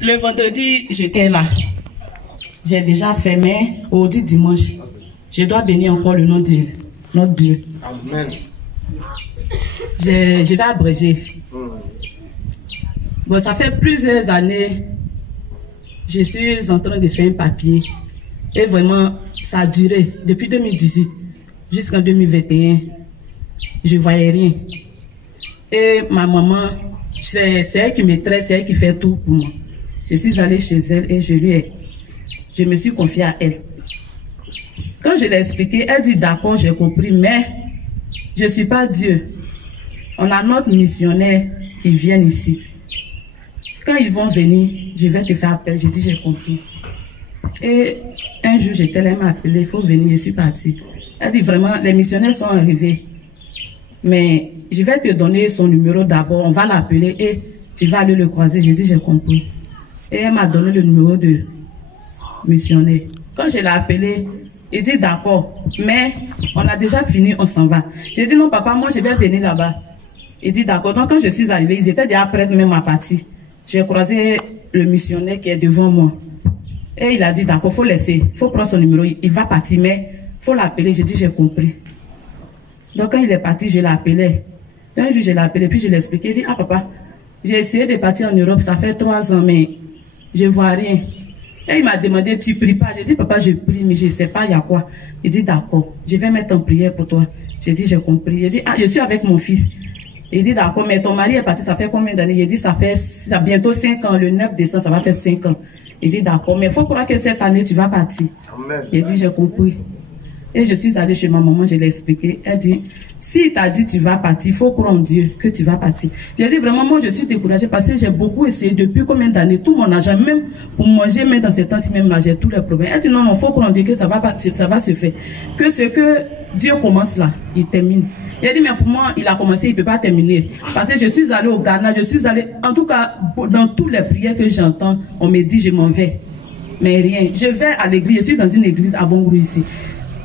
Le vendredi, j'étais là. J'ai déjà fait, mais aujourd'hui dimanche, je dois bénir encore le nom de notre Dieu. Amen. Je vais abréger. Bon, ça fait plusieurs années, je suis en train de faire un papier. Et vraiment, ça a duré depuis 2018 jusqu'en 2021. Je ne voyais rien. Et ma maman, c'est elle qui me traite, c'est elle qui fait tout pour moi. Je suis allée chez elle et je me suis confiée à elle. Quand je l'ai expliqué, elle dit d'accord, j'ai compris, mais je ne suis pas Dieu. On a notre missionnaire qui vient ici. Quand ils vont venir, je vais te faire appel. J'ai dit j'ai compris. Et un jour, elle m'a appelé, il faut venir, je suis partie. Elle dit vraiment, les missionnaires sont arrivés. Mais je vais te donner son numéro d'abord, on va l'appeler et tu vas aller le croiser. J'ai dit j'ai compris. Et elle m'a donné le numéro de missionnaire. Quand je l'ai appelé, il dit d'accord, mais on a déjà fini, on s'en va. J'ai dit non papa, moi je vais venir là-bas. Il dit d'accord. Donc quand je suis arrivée, ils étaient déjà prêts même à partir. J'ai croisé le missionnaire qui est devant moi. Et il a dit d'accord, faut laisser, faut prendre son numéro, il va partir, mais faut l'appeler. J'ai dit j'ai compris. Donc quand il est parti, je l'ai appelé. Un jour je l'ai appelé, puis je l'ai expliqué. Il dit ah papa, j'ai essayé de partir en Europe, ça fait 3 ans, mais je vois rien. Et il m'a demandé, tu pries pas? J'ai dit papa, je prie, mais je ne sais pas il y a quoi. Il dit d'accord, je vais mettre en prière pour toi. J'ai dit j'ai compris. Il dit ah je suis avec mon fils. Il dit d'accord, mais ton mari est parti, ça fait combien d'années? Il dit ça fait bientôt 5 ans, le 9 décembre, ça va faire 5 ans. Il dit d'accord, mais il faut croire que cette année tu vas partir. Amen. Il dit j'ai compris. Et je suis allée chez ma maman, je l'ai expliqué. Elle dit, si t'a dit tu vas partir, il faut croire en Dieu que tu vas partir. J'ai dit vraiment, moi je suis découragée parce que j'ai beaucoup essayé depuis combien d'années, tout mon argent, même pour manger, même dans ces temps-ci, même là, j'ai tous les problèmes. Elle dit non, non, il faut croire en Dieu que ça va partir, ça va se faire. Que ce que Dieu commence là, il termine. Il dit, mais pour moi, il a commencé, il ne peut pas terminer. Parce que je suis allée au Ghana, je suis allée, en tout cas, dans toutes les prières que j'entends, on me dit, je m'en vais. Mais rien. Je vais à l'église, je suis dans une église à Bongrou ici.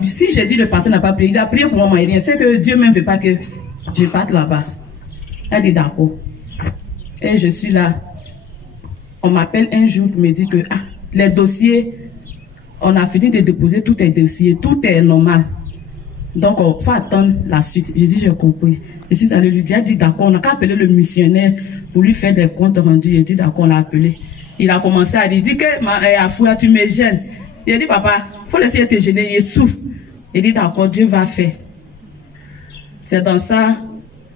Si j'ai dit le pasteur n'a pas prié, il a prié pour moi, mais rien. C'est que Dieu même ne veut pas que je parte là-bas. Elle dit d'accord. Et je suis là. On m'appelle un jour pour me dire que les dossiers, on a fini de déposer tous les dossiers, tout est normal. Donc, il faut attendre la suite. J'ai dit, j'ai compris. Je suis allée lui dire, elle dit d'accord, on n'a qu'à appeler le missionnaire pour lui faire des comptes rendus. J'ai dit d'accord, on l'a appelé. Il a commencé à dire, il dit que Afouya, tu me gênes. J'ai dit, papa, il faut laisser te gêner, il souffre. Il dit d'accord, Dieu va faire. C'est dans ça,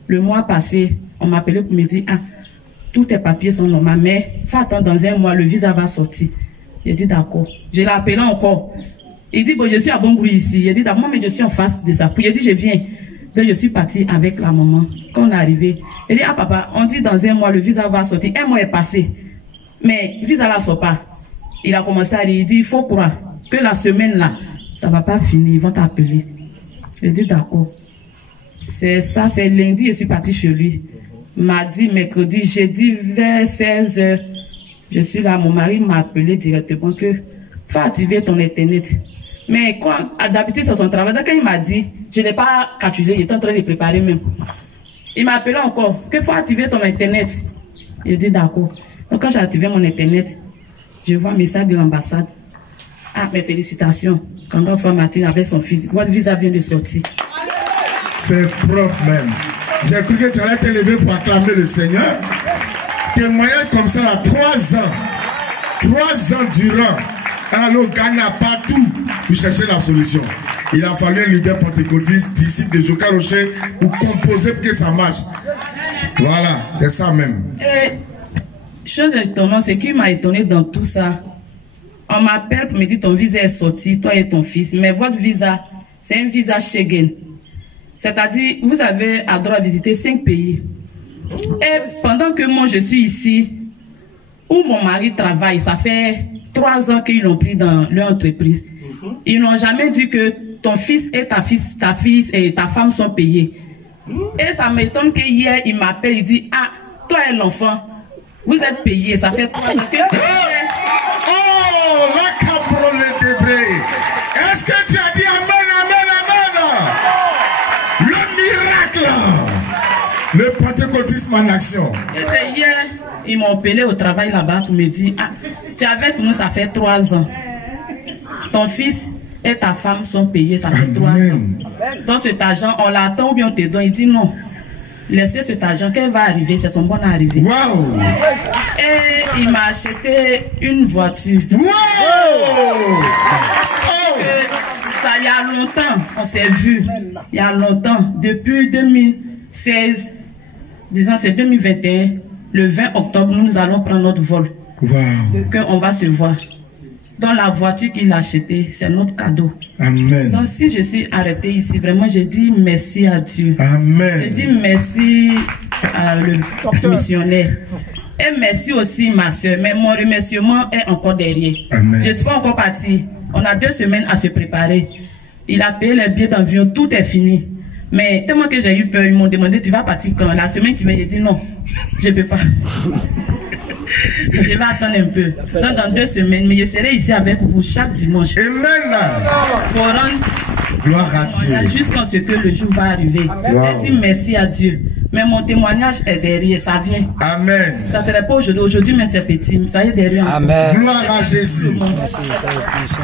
le mois passé, on m'a appelé pour me dire, tous tes papiers sont normaux, mais il faut attendre dans 1 mois, le visa va sortir. J'ai dit d'accord. Je l'ai appelé encore. Il dit, bon, je suis à Bongrou ici. Il dit, d'accord, mais je suis en face de ça. Puis il dit, je viens. Donc je suis partie avec la maman. Quand on est arrivé, il dit, papa, on dit dans 1 mois, le visa va sortir. 1 mois est passé. Mais le visa ne sort pas. Il a commencé à dire, il dit, il faut croire que la semaine là, ça ne va pas finir, ils vont t'appeler. Il dit, d'accord. C'est ça, c'est lundi, je suis partie chez lui. Mardi, mercredi, jeudi, vers 16 h, je suis là, mon mari m'a appelé directement que faut activer ton internet. Mais d'habitude sur son travail, quand il m'a dit, je n'ai pas calculé, il était en train de préparer même. Il m'a appelé encore, qu'il faut activer ton internet. Il dit d'accord. Donc quand j'ai activé mon internet, je vois un message de l'ambassade. Mes félicitations. Quand on voit Martine avec son fils, votre visa vient de sortir. C'est propre même. J'ai cru que tu allais te lever pour acclamer le Seigneur. Témoignage comme ça, là, 3 ans. 3 ans durant. Alors, Ghana, partout, pour chercher la solution. Il a fallu un leader pentecôtiste, disciple de Joka Rocher, pour composer pour que ça marche. Voilà, c'est ça même. Et, chose étonnante, c'est qu'il m'a étonné dans tout ça. On m'appelle pour me dire ton visa est sorti, toi et ton fils. Mais votre visa, c'est un visa Schengen. C'est-à-dire, vous avez le droit de visiter 5 pays. Et pendant que moi je suis ici, où mon mari travaille, ça fait 3 ans qu'ils l'ont pris dans leur entreprise. Ils n'ont jamais dit que ton fils et ta fille et ta femme sont payés. Et ça m'étonne qu'hier, il m'appelle, il dit, toi et l'enfant, vous êtes payés, ça fait 3 ans. Oh, la cabrole débré. Est-ce que tu as dit amen, amen, amen? Le miracle, le pentecôtisme en action. Et c'est hier, ils m'ont appelé au travail là-bas pour me dire, ah, tu es avec nous, ça fait 3 ans. Ton fils et ta femme sont payés, ça fait 3 ans. Donc cet argent, on l'attend ou bien on te donne. Il dit non. Laissez cet argent, quand il va arriver, c'est son bon arrivée. Wow. Et il m'a acheté une voiture. Wow. Ça, il y a longtemps, on s'est vu. Il y a longtemps, depuis 2016, disons c'est 2021, le 20 octobre, nous allons prendre notre vol. Wow. Qu'on va se voir. Dans la voiture qu'il a achetée, c'est notre cadeau. Amen. Donc si je suis arrêtée ici, vraiment je dis merci à Dieu. Amen. Je dis merci à le missionnaire. Et merci aussi ma soeur. Mais mon remerciement est encore derrière. Amen. Je ne suis pas encore partie. On a 2 semaines à se préparer. Il a payé les billets d'avion, tout est fini. Mais tellement que j'ai eu peur, ils m'ont demandé, tu vas partir quand? La semaine qui vient, j'ai dit non, je ne peux pas. Je vais attendre un peu. Donc dans 2 semaines, mais je serai ici avec vous chaque dimanche. Amen. Pour rendre Gloire à Dieu. jusqu'à ce que le jour va arriver. Je dis merci à Dieu. Mais mon témoignage est derrière, ça vient. Amen. Ça ne serait pas aujourd'hui. Aujourd'hui, même c'est petit, mais ça y est derrière. Amen. Gloire à Jésus. Merci, ça est puissant.